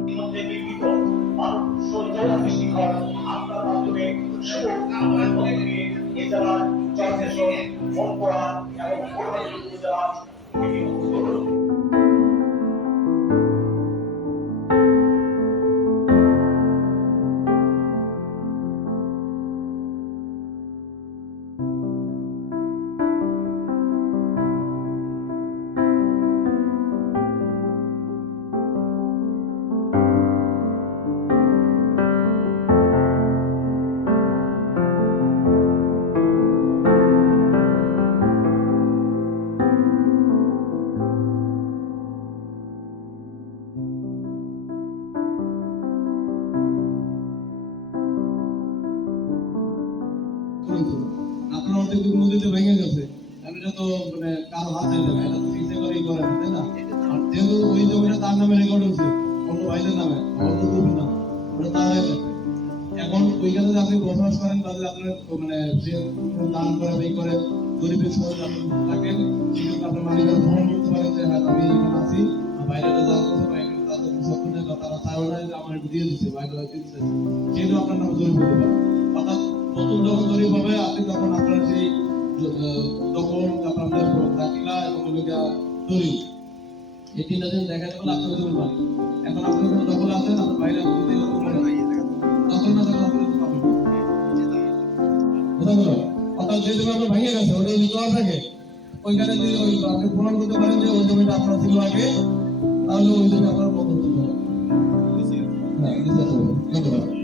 ইতিমধ্যে নির্মিত সৌন্দর্য শিখর আপনার মাধ্যমে শুভ আপনার মধ্যে নিয়ে এ জেলার চরকেশ্বর মনপুরা এবং উপজেলার বিভিন্ন আপনার অর্ধেক নদীতে ভেঙে গেছে, এটা তো মানে কারো হাতে দেবে, এটা তো ফিক্সে করেই করে তাই না? আর যেহেতু ওই জমিটা তার নামে রেকর্ড হচ্ছে, অন্য ভাইদের নামে, অন্য গ্রুপের নামে, ওটা তার হয়ে যাবে। এখন ওইখানে যদি আপনি বসবাস করেন তাহলে আপনার মানে যে দান করে এই করে গরিবের সময় আপনি থাকেন, সেক্ষেত্রে আপনার মালিকের ভ্রমণ করতে পারেন যে হ্যাঁ আমি এখানে আছি, বাইরে যারা করতে পারি তাদের সত্য নেই বা তারা চায় না যে আমার একটু দিয়ে দিচ্ছে বাইরে দিচ্ছে, সেটাও আপনার নামে জরিপ হতে পারে। অর্থাৎ নতুন যখন জরিপ হবে আপনি তখন আপনার সেই দখল আপনাদের দাখিলা এবং জরিপ এই তিনটা জিনিস দেখা যাবে আপনার জমির মালিক। এখন আপনার কোনো দখল আছেন, আপনার বাইরে দখল না থাকলে আপনি তো পাবেন। অর্থাৎ যে জমি আপনার ভেঙে গেছে ওটা যদি জল থাকে ওইখানে যদি ওই আপনি প্রমাণ করতে পারেন যে ওই জমিটা আপনার ছিল আগে, তাহলে ওই জমি আপনার পক্ষ হতে পারে। হ্যাঁ, ধন্যবাদ।